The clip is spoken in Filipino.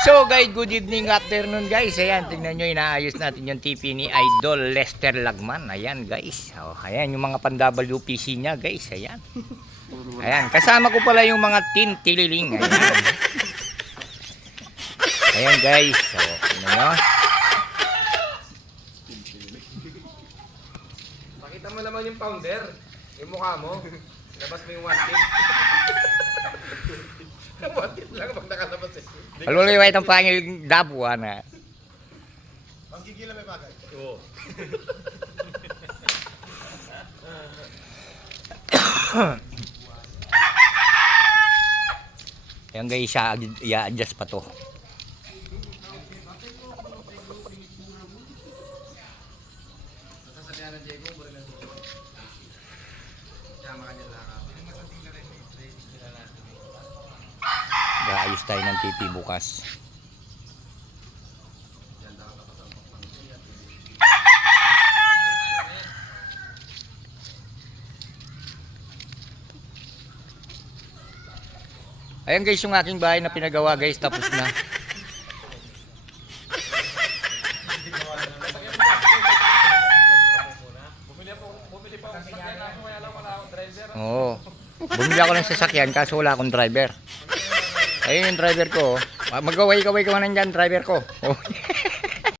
So guys, good evening, afternoon guys. Ayan, tingnan nyo, inaayos natin yung TV ni Idol Lester Lagman. Ayan guys. Oh, ayan yung mga pan-WPC niya guys. Ayan. Ayan, kasama ko pala yung mga tililing. Ayan. Ayan guys. So, tingnan nyo. Pakita mo naman yung founder. Yung mukha mo. Labas mo yung wanted. Wanted lang pag nakalabas eh. Paluliwait ang pangil dabuan na. Ang gigila may bagay. Oo. Ayan guys, i-adjust pa to. Sasabihan ng Diego, mura na ito. Tama ka niya lang. Gaayos tayo ng TV bukas. Ayan guys, yung aking bahay na pinagawa guys, tapos na. Bumili pa ako sa kanya ako, kaya lang wala akong driver. Oo. Bumili ako ng sasakyan kaso wala akong driver. Ayun yung driver ko. Mag-away-kaway ka man dyan, driver ko. Oh.